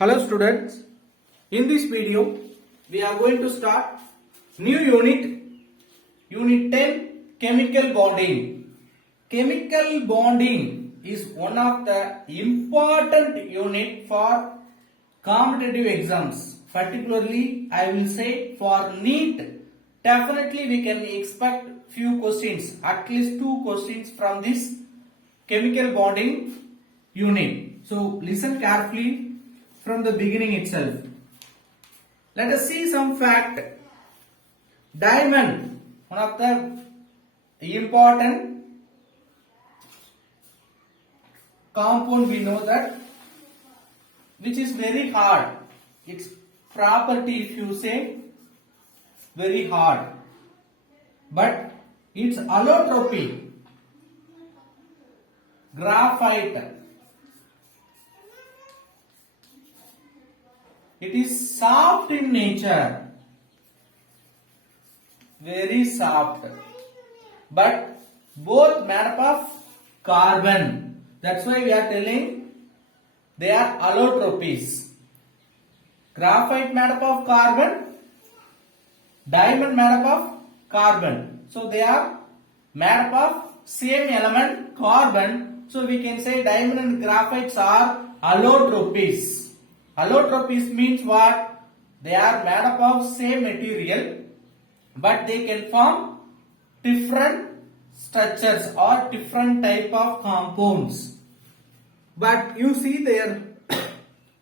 Hello students, in this video we are going to start new unit 10 chemical bonding. Chemical bonding is one of the important unit for competitive exams, particularly I will say for NEET. Definitely we can expect few questions, at least 2 questions from this chemical bonding unit. So listen carefully from the beginning itself. Let us see some fact. Diamond, one of the important compound, we know that, which is very hard. Its property, if you say, very hard, but its allotropy, graphite, it is soft in nature, very soft, but both made up of carbon. That's why we are telling they are allotropies. Graphite made up of carbon, diamond made up of carbon. So they are made up of same element, carbon. So we can say diamond and graphites are allotropies. Allotropies means what? They are made up of same material, but they can form different structures or different type of compounds. But you see their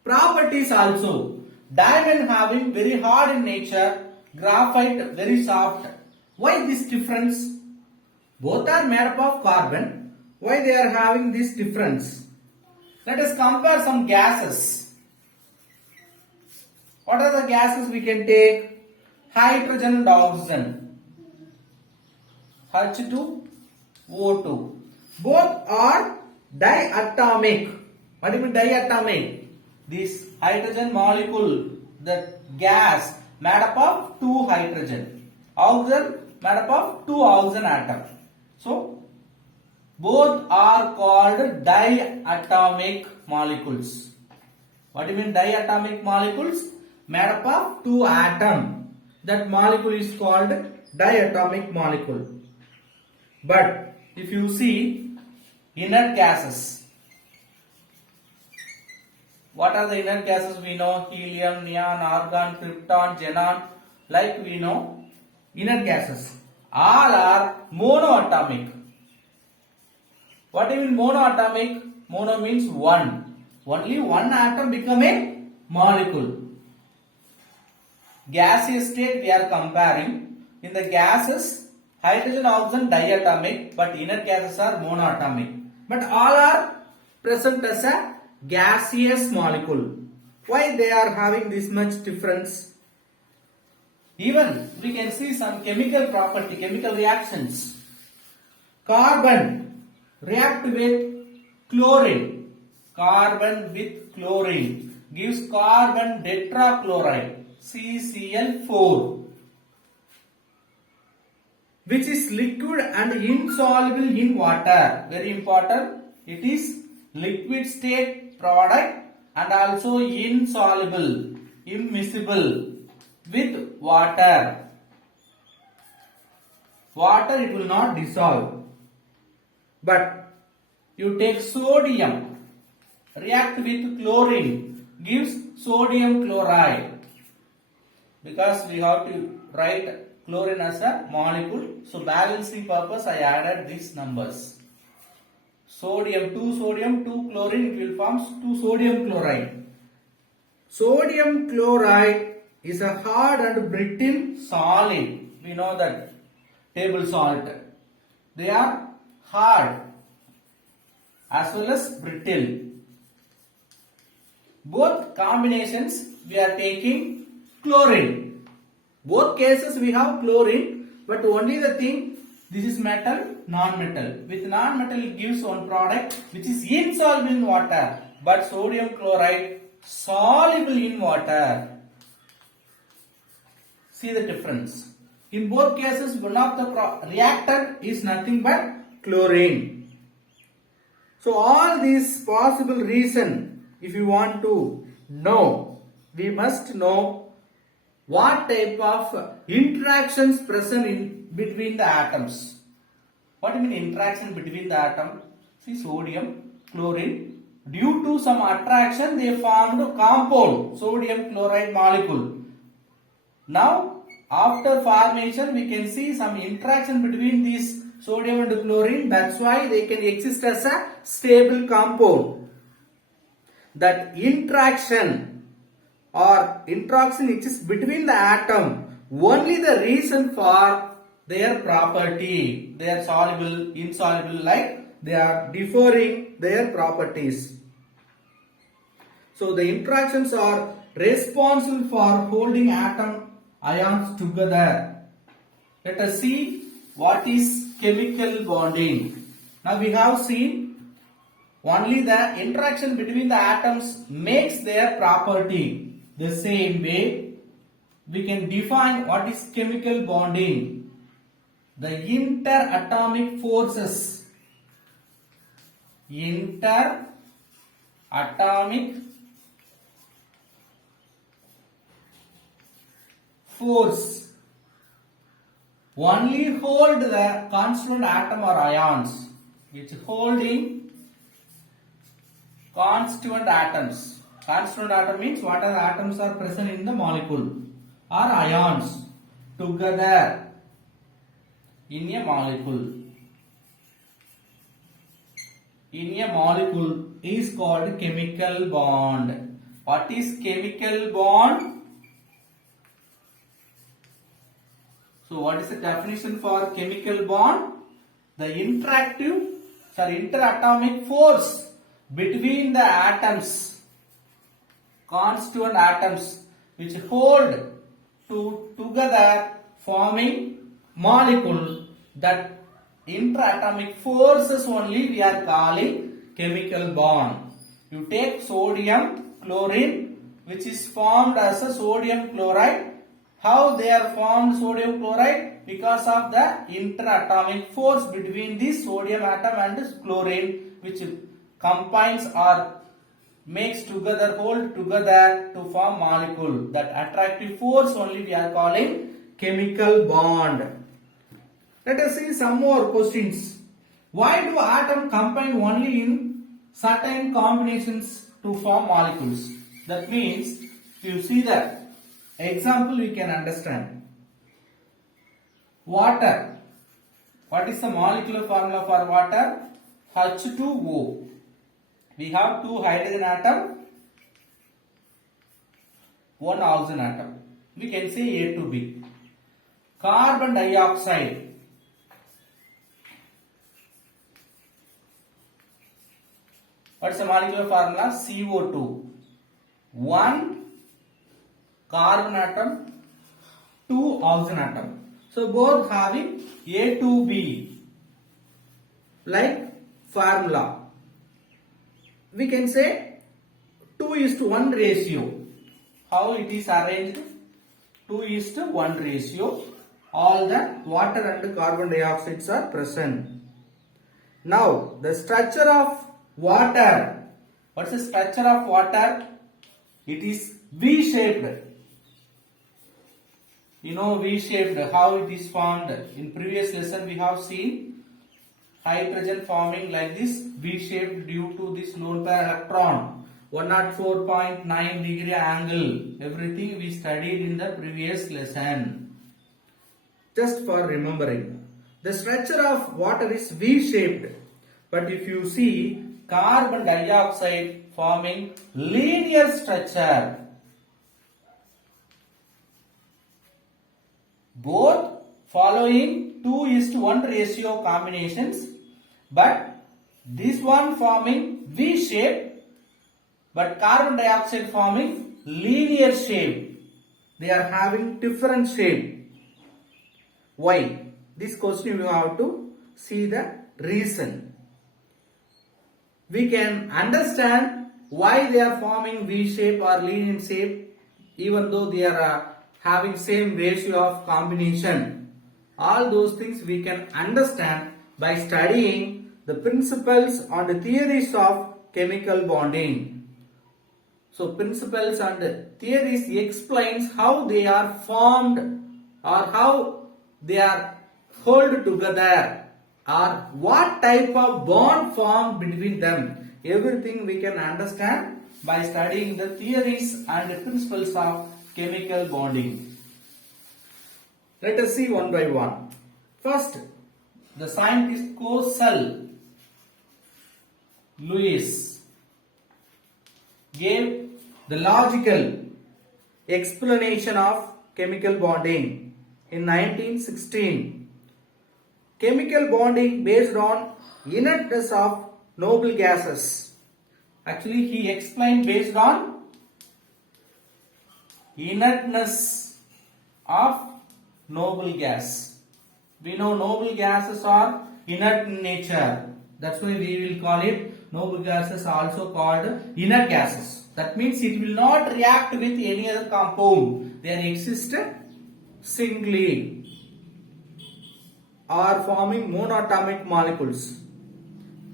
properties also. Diamond having very hard in nature, graphite very soft. Why this difference? Both are made up of carbon. Why they are having this difference? Let us compare some gases. What are the gases we can take? Hydrogen and oxygen. H2O2. Both are diatomic. What do you mean diatomic? This hydrogen molecule, the gas made up of 2 hydrogen. Oxygen made up of 2 oxygen atom. So, both are called diatomic molecules. What do you mean diatomic molecules? Made up of 2 atoms. That molecule is called diatomic molecule. But if you see inert gases, what are the inert gases we know? Helium, neon, argon, krypton, xenon, like we know inert gases. All are monoatomic. What do you mean monoatomic? Mono means one. Only one atom become a molecule. Gaseous state we are comparing. In the gases, hydrogen, oxygen diatomic, but inert gases are monoatomic. But all are present as a gaseous molecule. Why they are having this much difference? Even we can see some chemical property, chemical reactions. Carbon react with chlorine. Carbon with chlorine gives carbon tetrachloride. CCl4, which is liquid and insoluble in water. Very important. It is liquid state product and also insoluble, immiscible with water. Water it will not dissolve. But you take sodium, react with chlorine, gives sodium chloride. Because we have to write chlorine as a molecule, so balancing purpose I added these numbers. Sodium, 2 sodium, 2 chlorine, it will form 2 sodium chloride. Sodium chloride is a hard and brittle solid. We know that table salt. They are hard as well as brittle. Both combinations we are taking chlorine. Both cases we have chlorine, but only the thing, this is metal, non-metal. With non-metal it gives one product which is insoluble in water, but sodium chloride soluble in water. See the difference. In both cases, one of the reactant is nothing but chlorine. So all these possible reason, if you want to No. We must know what type of interactions present in between the atoms. What do you mean interaction between the atom? See, sodium, chlorine. Due to some attraction, they formed a compound, sodium chloride molecule. Now, after formation, we can see some interaction between these sodium and chlorine. That's why they can exist as a stable compound. That interaction or interaction exists between the atom. Only the reason for their property. They are soluble, insoluble, like they are differing their properties. So the interactions are responsible for holding atom ions together. Let us see what is chemical bonding. Now we have seen only the interaction between the atoms makes their property. The same way we can define what is chemical bonding. The interatomic forces. Interatomic force only hold the constituent atom or ions, which holding constituent atoms. Constituent atom means what are the atoms are present in the molecule or ions together in a molecule. In a molecule is called chemical bond. What is chemical bond? So what is the definition for chemical bond? The interatomic force between the atoms, constituent atoms, which hold together forming molecule. That interatomic forces only we are calling chemical bond. You take sodium chlorine, which is formed as a sodium chloride. How they are formed sodium chloride? Because of the interatomic force between the sodium atom and chlorine, which combines or makes together, hold together to form molecule. That attractive force only we are calling chemical bond. Let us see some more questions. Why do atoms combine only in certain combinations to form molecules? That means, if you see the example, we can understand. Water. What is the molecular formula for water? H2O. We have two hydrogen atom, one oxygen atom. We can say A to B. Carbon dioxide. What is the molecular formula? CO2. One carbon atom, two oxygen atom. So both having A to B like formula. We can say 2:1 ratio. How it is arranged? 2:1 ratio. All the water and carbon dioxides are present. Now the structure of water. What is the structure of water? It is V-shaped. You know V-shaped, how it is formed. In previous lesson we have seen hydrogen forming like this V-shaped due to this lone pair electron. 104.9 degree angle. Everything we studied in the previous lesson. Just for remembering. The structure of water is V-shaped. But if you see carbon dioxide forming linear structure. Both following 2:1 ratio combinations, but this one forming V shape, but carbon dioxide forming linear shape. They are having different shape. Why? This question you have to see the reason. We can understand why they are forming V shape or linear shape even though they are having same ratio of combination. All those things we can understand by studying the principles and the theories of chemical bonding. So principles and theories explains how they are formed or how they are held together or what type of bond formed between them. Everything we can understand by studying the theories and principles of chemical bonding. Let us see one by one. First, the scientist Cosel Lewis gave the logical explanation of chemical bonding in 1916. Chemical bonding based on inertness of noble gases. Actually, he explained based on inertness of noble gas. We know noble gases are inert in nature. That's why we will call it noble gases, also called inert gases. That means it will not react with any other compound. They exist singly or forming monatomic molecules.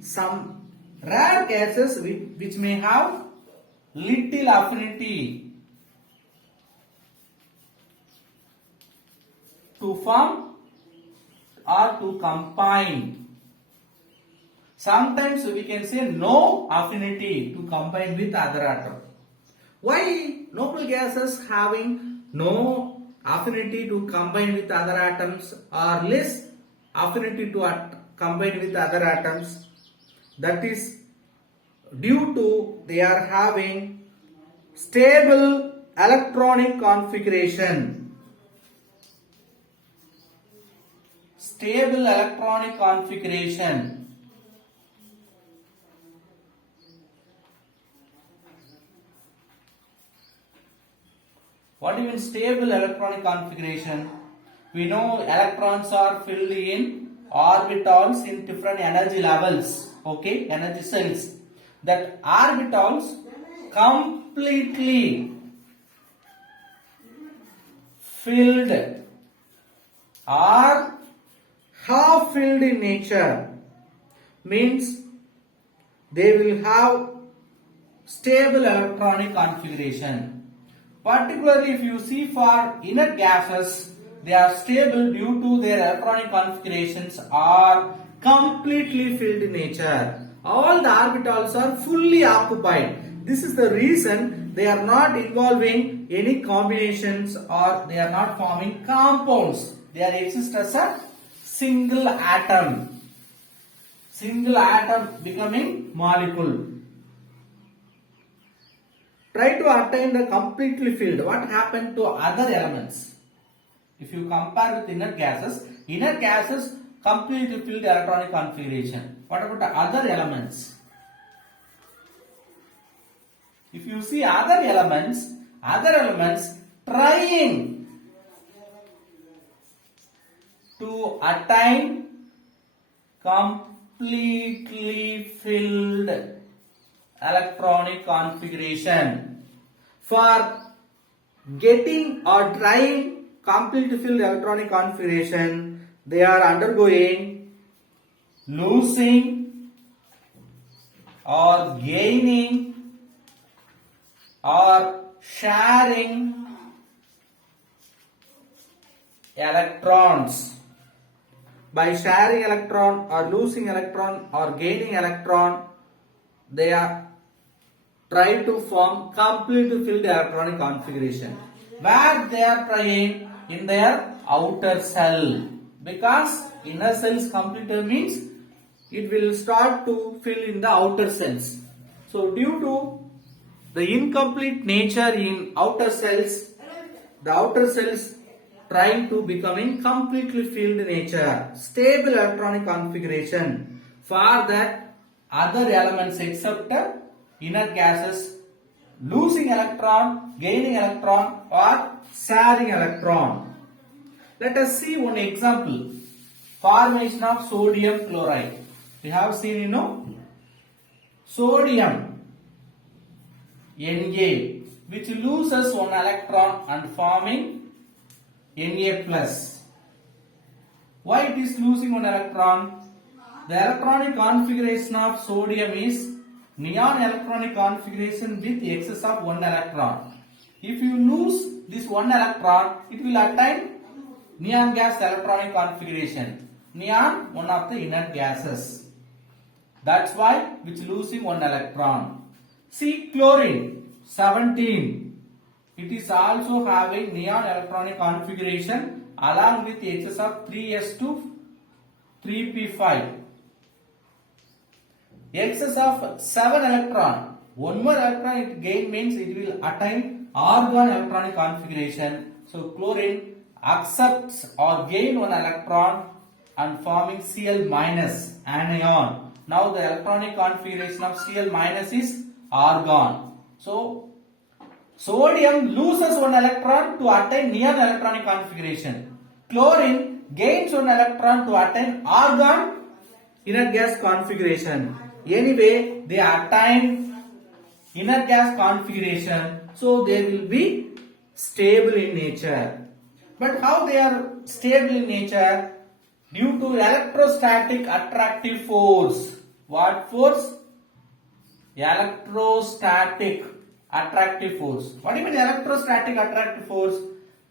Some rare gases which may have little affinity to form or to combine. Sometimes we can say no affinity to combine with other atom. Why noble gases having no affinity to combine with other atoms or less affinity to combine with other atoms? That is due to they are having stable electronic configuration. Stable electronic configuration. What do you mean stable electronic configuration? We know electrons are filled in orbitals in different energy levels, okay, energy cells. That orbitals completely filled or half filled in nature means they will have stable electronic configuration. Particularly if you see for inert gases, they are stable due to their electronic configurations are completely filled in nature. All the orbitals are fully occupied. This is the reason they are not involving any combinations or they are not forming compounds. They are exist as a single atom. Single atom becoming molecule. Try to attain the completely filled. What happened to other elements? If you compare with inert gases completely filled electronic configuration. What about the other elements? If you see other elements trying to attain completely filled electronic configuration. For getting or trying completely filled electronic configuration, they are undergoing losing or gaining or sharing electrons. By sharing electron or losing electron or gaining electron, they are trying to form completely filled electronic configuration. Where they are trying? In their outer cell. Because inner cells completed means it will start to fill in the outer cells. So due to the incomplete nature in outer cells, the outer cells trying to becoming completely filled nature, stable electronic configuration. For that, other elements except inert gases losing electron, gaining electron or sharing electron. Let us see one example. Formation of sodium chloride. We have seen, sodium Na, which loses one electron and forming Na plus. Why it is losing one electron? The electronic configuration of sodium is neon electronic configuration with excess of one electron. If you lose this one electron, it will attain neon gas electronic configuration. Neon, one of the inert gases. That's why which losing one electron. See chlorine 17. It is also having neon electronic configuration along with excess of 3s to 3p5. Excess of 7 electron. One more electron it gain means it will attain argon electronic configuration. So chlorine accepts or gain one electron and forming Cl minus anion. Now the electronic configuration of Cl minus is argon. So sodium loses one electron to attain neon electronic configuration. Chlorine gains one electron to attain argon inert gas configuration. Anyway, they attain inert gas configuration, so they will be stable in nature. But how they are stable in nature? Due to electrostatic attractive force. What force? Electrostatic attractive force. What do you mean electrostatic attractive force?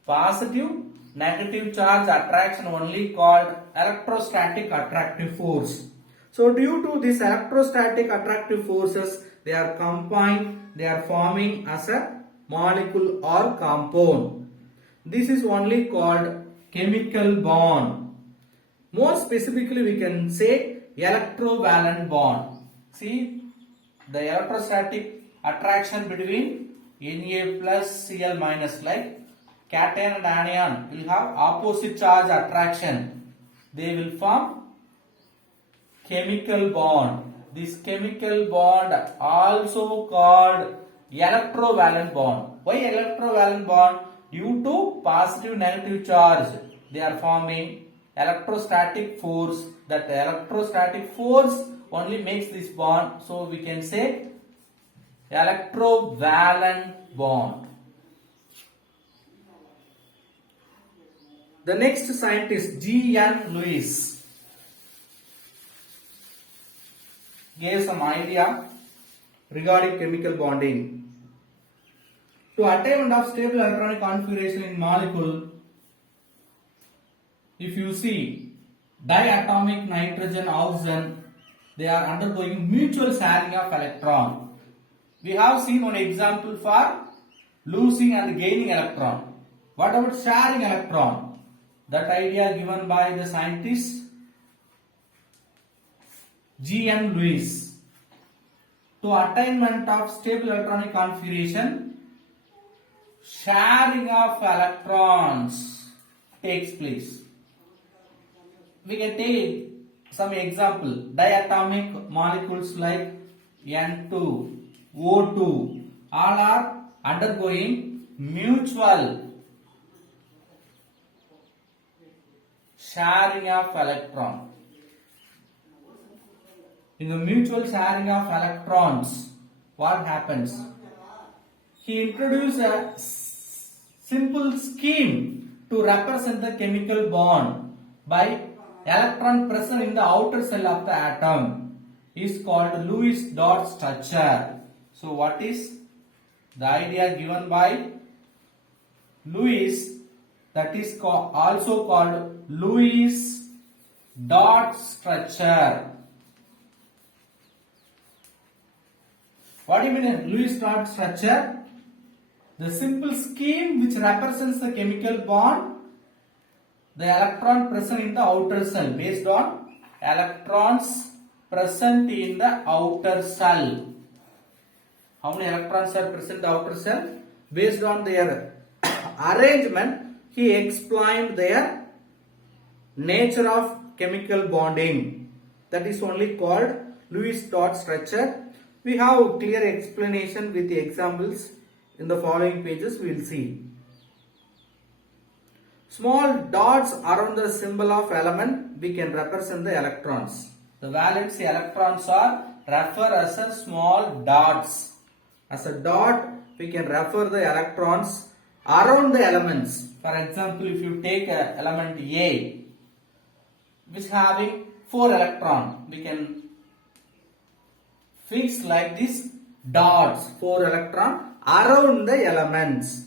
Positive, negative charge attraction only called electrostatic attractive force. So due to this electrostatic attractive forces, they are combined, they are forming as a molecule or compound. This is only called chemical bond. More specifically, we can say electrovalent bond. See the electrostatic attraction between Na plus Cl minus, like cation and anion will have opposite charge attraction. They will form chemical bond. This chemical bond also called electrovalent bond. Why electrovalent bond? Due to positive negative charge, they are forming electrostatic force. That electrostatic force only makes this bond. So we can say electrovalent bond. The next scientist G.N. Lewis gave some idea regarding chemical bonding. To attainment of stable electronic configuration in molecule, if you see diatomic nitrogen, oxygen, they are undergoing mutual sharing of electron. We have seen one example for losing and gaining electron. What about sharing electron? That idea given by the scientist G.N. Lewis. To attainment of stable electronic configuration, sharing of electrons takes place. We can take some example. Diatomic molecules like N2, O2, all are undergoing mutual sharing of electron. In the mutual sharing of electrons, what happens? He introduced a simple scheme to represent the chemical bond by electron present in the outer shell of the atom. Is called Lewis dot structure. So what is the idea given by Lewis? That is also called Lewis dot structure. What do you mean Lewis dot structure? The simple scheme which represents the chemical bond, the electron present in the outer shell, based on electrons present in the outer shell. How many electrons are present in the outer shell? Based on their arrangement, he explained their nature of chemical bonding. That is only called Lewis dot structure. We have clear explanation with the examples in the following pages. We will see. Small dots around the symbol of element, we can represent the electrons. The valence electrons are referred as a small dots. As a dot, we can refer the electrons around the elements. For example, if you take a element A, which having 4 electrons, we can fixed like this dots, 4 electrons around the elements.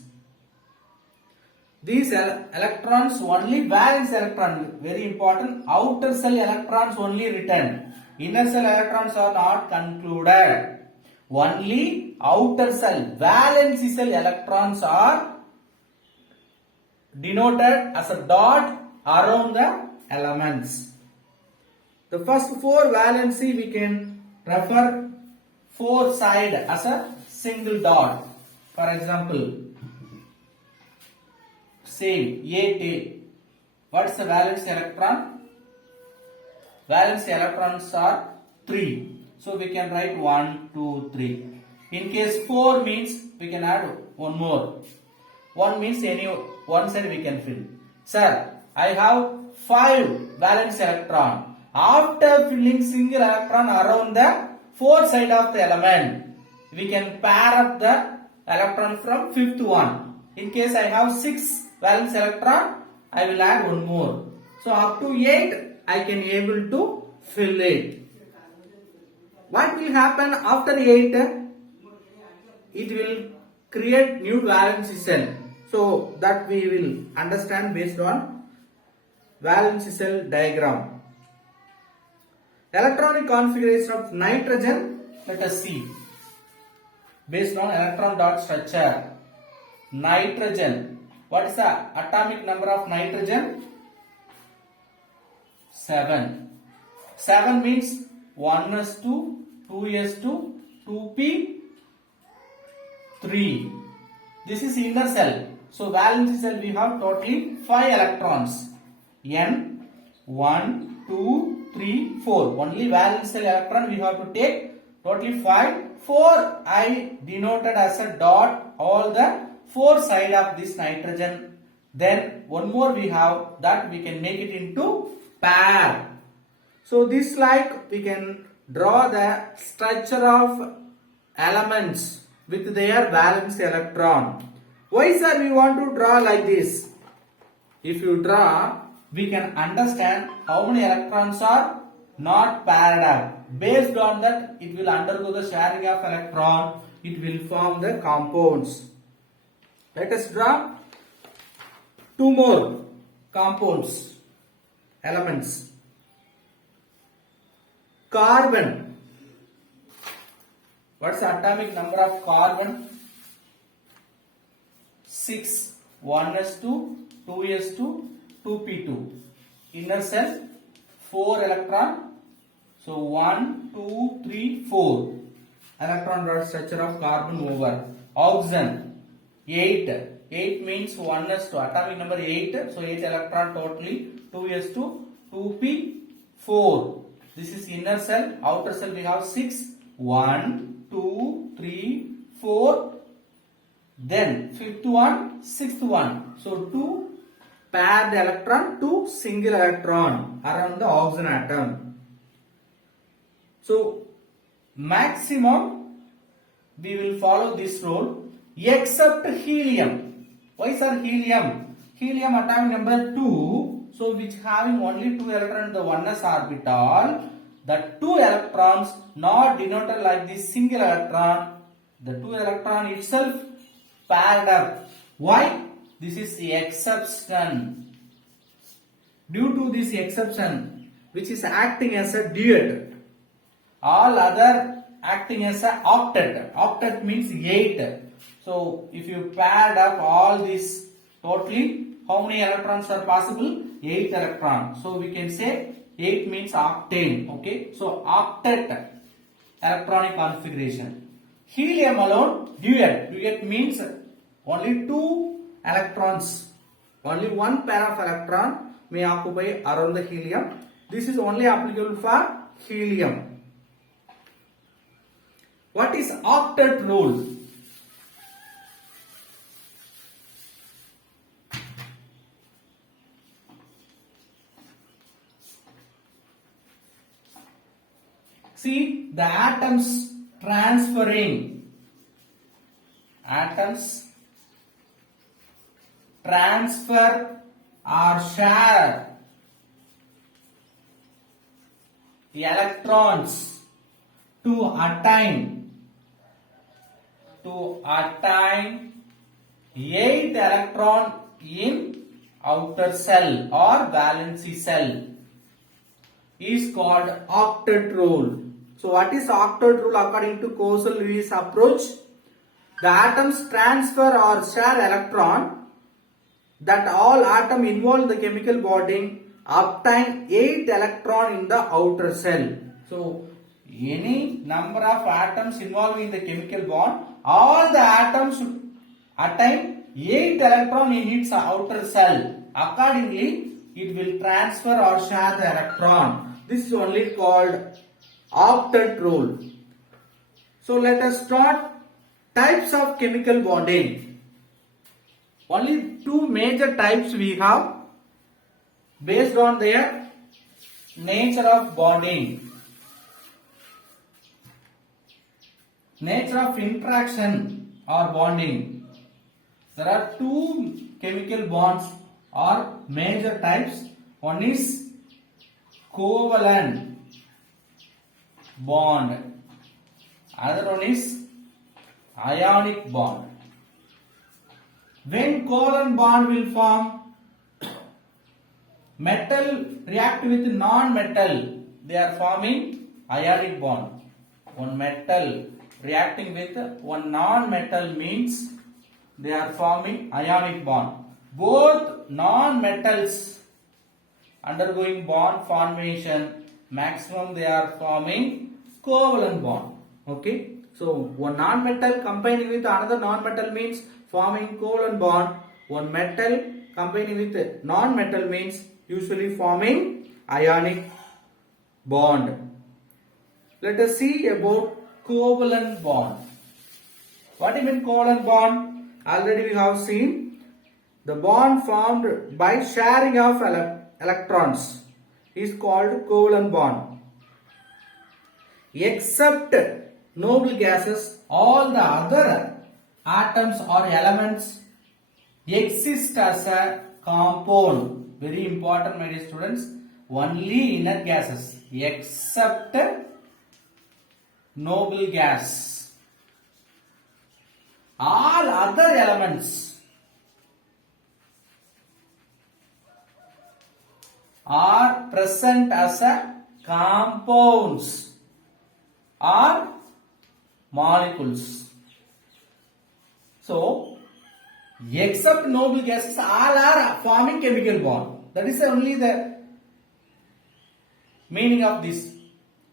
These electrons only valence electron, very important, outer cell electrons only return. Inner cell electrons are not concluded. Only outer cell, valence cell electrons are denoted as a dot around the elements. The first 4 valency we can refer 4 side as a single dot. For example, same 8A. What is the valence electron? Valence electrons are 3. So we can write 1, 2, 3. In case 4 means we can add one more. 1 means any one side we can fill. Sir, I have 5 valence electron. After filling single electron around the 4 side of the element, we can pair up the electron from 5th one. In case I have 6 valence electron, I will add one more. So up to 8 I can able to fill it. What will happen after 8? It will create new valence cell. So that we will understand based on valence cell diagram. Electronic configuration of nitrogen, let us see. Based on electron dot structure. Nitrogen. What is the atomic number of nitrogen? 7. 7 means 1s2, 2s2, 2p, 3. This is inner cell. So valence cell we have totally 5 electrons. N 1, 2, 3, 4. Only valence cell electron we have to take totally 5. 4 I denoted as a dot all the 4 side of this nitrogen. Then one more we have that we can make it into pair. So this like we can draw the structure of elements with their valence electron. Why sir we want to draw like this? If you draw, we can understand how many electrons are not paired up. Based on that, it will undergo the sharing of electron. It will form the compounds. Let us draw 2 more compounds, elements. Carbon. What's the atomic number of carbon? 6. 1s2, 2s2, 2p2. Inner cell 4 electron. So 1, 2, 3, 4. Electron dot structure of carbon over. Oxygen 8. 8 means 1s2. Atomic number 8. So 8 electron totally. 2s2, 2p, 4. This is inner cell. Outer cell we have 6. 1, 2, 3, 4. Then 5th one, 6th one. So 2 paired electron, 2 single electron around the oxygen atom. So maximum we will follow this rule except helium. Why sir helium? Helium atomic number 2. So which having only 2 electrons in the 1s orbital. The 2 electrons not denoted like this single electron. The 2 electron itself paired up. Why? This is the exception. Due to this exception, which is acting as a duet, all other acting as a octet. Octet means 8. So if you paired up all this totally, how many electrons are possible? 8 electrons. So we can say 8 means octane. Okay. So octet electronic configuration. Helium alone, duet. Duet means only 2 electrons. Only one pair of electron may occupy around the helium. This is only applicable for helium. What is octet rule? See the atoms transferring. Atoms transfer or share the electrons to attain 8 electron in outer cell or valency cell is called octet rule. So what is octet rule according to Coastal-Lewis approach? The atoms transfer or share electron, that all atom involved in the chemical bonding obtain 8 electron in the outer cell. So any number of atoms involved in the chemical bond, all the atoms should attain 8 electron in its outer cell. Accordingly, it will transfer or share the electron. This is only called octet rule. So let us start types of chemical bonding. Only two major types we have based on their nature of bonding. Nature of interaction or bonding. There are two chemical bonds or major types. One is covalent bond. Another one is ionic bond. When covalent bond will form, metal react with non-metal, they are forming ionic bond. One metal reacting with one non-metal means they are forming ionic bond. Both non-metals undergoing bond formation, maximum they are forming covalent bond. Okay, so one non-metal combining with another non-metal means forming covalent bond. One metal combining with non-metal means usually forming ionic bond. Let us see about covalent bond. What do you mean covalent bond? Already we have seen the bond formed by sharing of electrons is called covalent bond. Except noble gases, all the other atoms or elements exist as a compound. Very important, my dear students. Only inert gases except noble gas. All other elements are present as a compounds or molecules. So, except noble gases, all are forming chemical bond. That is only the meaning of this.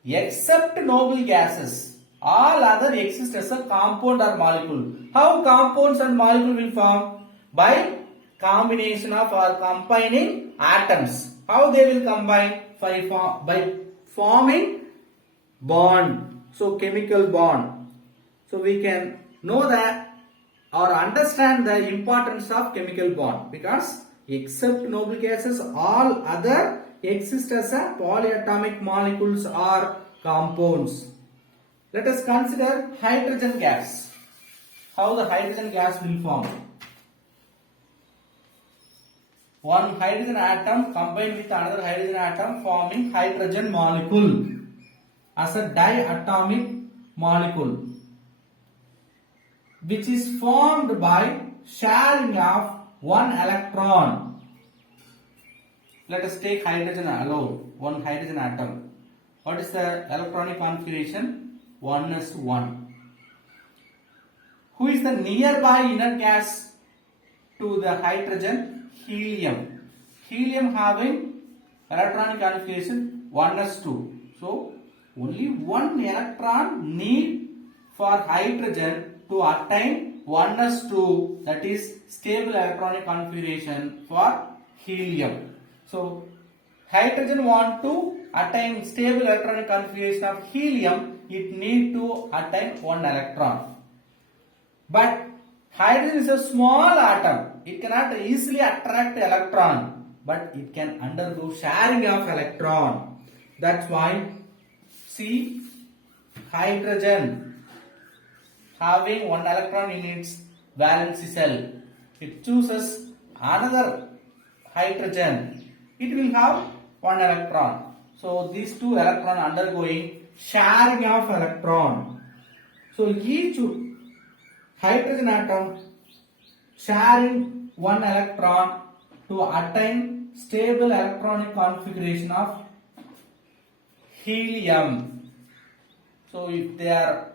Except noble gases, all other exist as a compound or molecule. How compounds and molecule will form? By combination of or combining atoms. How they will combine? By forming bond. So chemical bond. So we can know that or understand the importance of chemical bond, because except noble gases, all other exist as a polyatomic molecules or compounds. Let us consider hydrogen gas. How the hydrogen gas will form? One hydrogen atom combined with another hydrogen atom forming hydrogen molecule as a diatomic molecule, which is formed by sharing of one electron. Let us take hydrogen alone, one hydrogen atom. What is the electronic configuration? 1s1. Who is the nearby inert gas to the hydrogen? Helium. Helium having electronic configuration 1s2. So only one electron need for hydrogen to attain 1s2, that is stable electronic configuration for helium. So hydrogen want to attain stable electronic configuration of helium, it need to attain one electron. But hydrogen is a small atom, it cannot easily attract electron, but it can undergo sharing of electron. That's why see hydrogen having one electron in its valency cell, it chooses another hydrogen, it will have one electron. So these two electrons undergoing sharing of electron. So each hydrogen atom sharing one electron to attain stable electronic configuration of helium. So if they are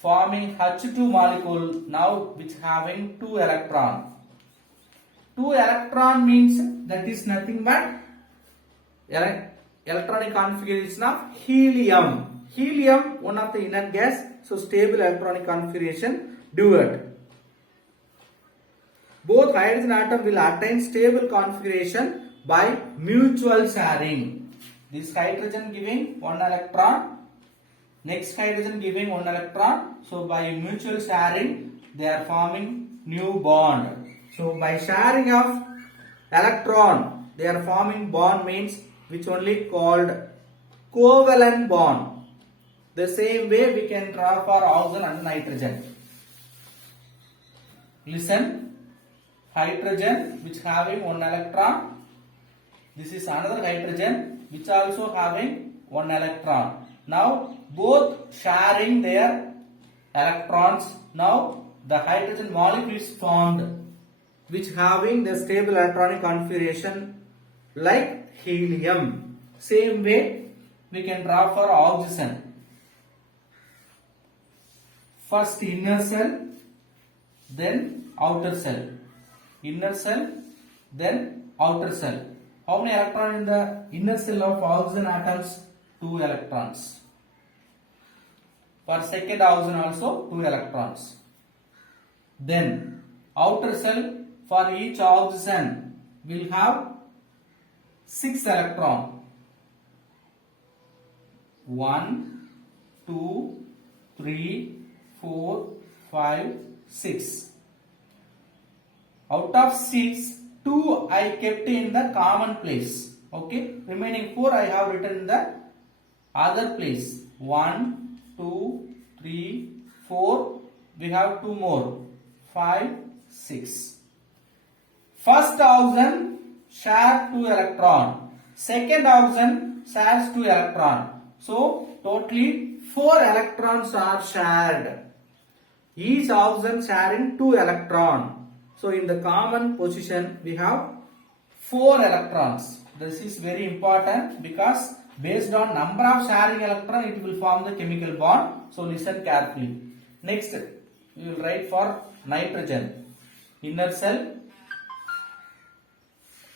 forming H2 molecule now which having 2 electron. 2 electron means that is nothing but electronic configuration of helium. Helium, one of the inert gas, so stable electronic configuration duet. Both hydrogen atom will attain stable configuration by mutual sharing. This hydrogen giving 1 electron, next hydrogen giving 1 electron. So by mutual sharing, they are forming new bond. So by sharing of electron, they are forming bond means which only called covalent bond. The same way we can draw for oxygen and nitrogen. Listen, hydrogen which having 1 electron. This is another hydrogen which also having 1 electron. Now both sharing their electrons. Now the hydrogen molecule is formed which having the stable electronic configuration like helium. Same way we can draw for oxygen. First inner cell, then outer cell. Inner cell, then outer cell. How many electrons in the inner cell of oxygen atoms? 2 electrons. For second oxygen also 2 electrons. Then outer cell for each oxygen will have 6 electrons. 1, 2, 3, 4, 5, 6. Out of 6, 2 I kept in the common place. Okay. Remaining 4 I have written in the other place. 1, 2, 3, 4. We have 2 more. 5, 6. First oxygen shares 2 electron. Second oxygen shares 2 electron. So totally 4 electrons are shared. Each oxygen sharing 2 electron. So in the common position we have 4 electrons. This is very important because based on number of sharing electron it will form the chemical bond. So listen carefully. Next we will write for nitrogen. Inner cell,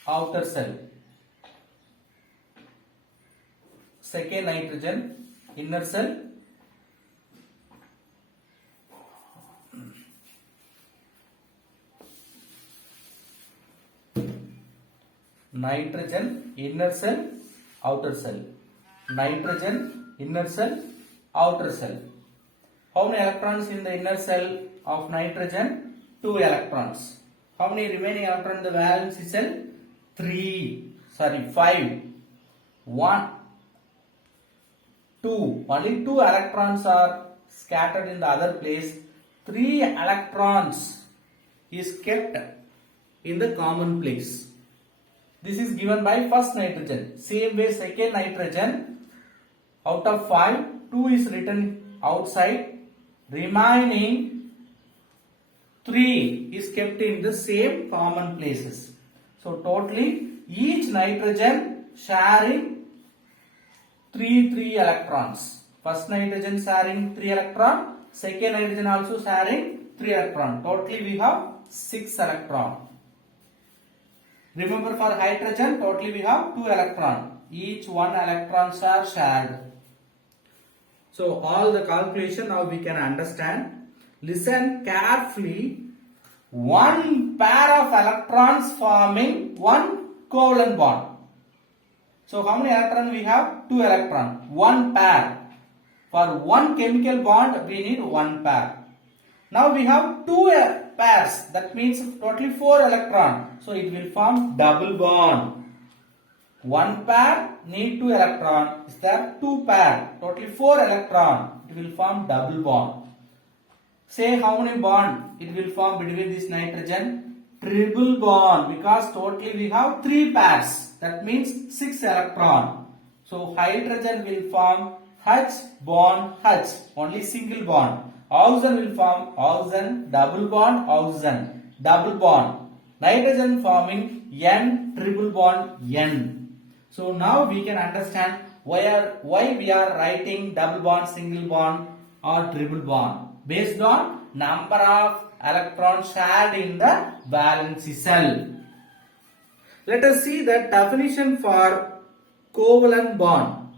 outer cell. Second nitrogen, inner cell, nitrogen, inner cell, outer cell. Nitrogen, inner cell, outer cell. How many electrons in the inner cell of nitrogen? 2 electrons. How many remaining electrons in the valence cell? 5. 1, 2. Only 2 electrons are scattered in the other place. 3 electrons is kept in the common place. This is given by first nitrogen. Same way second nitrogen, out of 5, 2 is written outside. Remaining 3 is kept in the same common places. So totally each nitrogen sharing 3 electrons. First nitrogen sharing 3 electron. Second nitrogen also sharing 3 electron. Totally we have 6 electron. Remember for hydrogen totally we have 2 electron. Each 1 electrons are shared. So all the calculation now we can understand. Listen carefully. One pair of electrons forming one covalent bond. So how many electrons we have? 2 electrons. One pair. For one chemical bond we need one pair. Now we have 2 pairs. That means totally 4 electrons. So it will form double bond. One pair need 2 electrons. Is there 2 pair? Totally 4 electrons. It will form double bond. Say how many bond it will form between this nitrogen? Triple bond, because totally we have 3 pairs. That means 6 electrons. So hydrogen will form H bond H, only single bond. Oxygen will form oxygen, double bond, oxygen, double bond. Nitrogen forming N triple bond N. So now we can understand why we are writing double bond, single bond or triple bond based on number of electrons shared in the valence cell. Let us see the definition for covalent bond.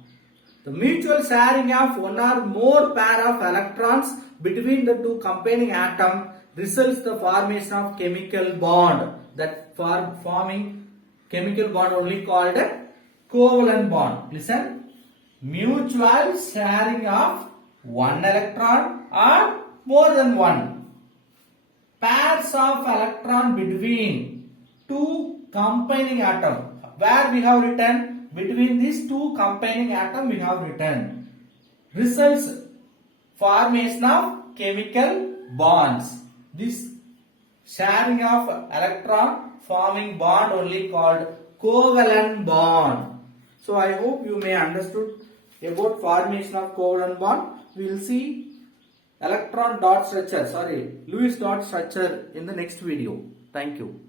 The mutual sharing of one or more pair of electrons between the two combining atoms results the formation of chemical bond. That forming chemical bond only called a covalent bond. Listen, mutual sharing of one electron or more than one. Pairs of electron between two combining atoms. Where we have written between these two combining atoms we have written. Results formation of chemical bonds. This sharing of electron forming bond only called covalent bond. So I hope you may understood about formation of covalent bond. We will see Lewis dot structure in the next video. Thank you.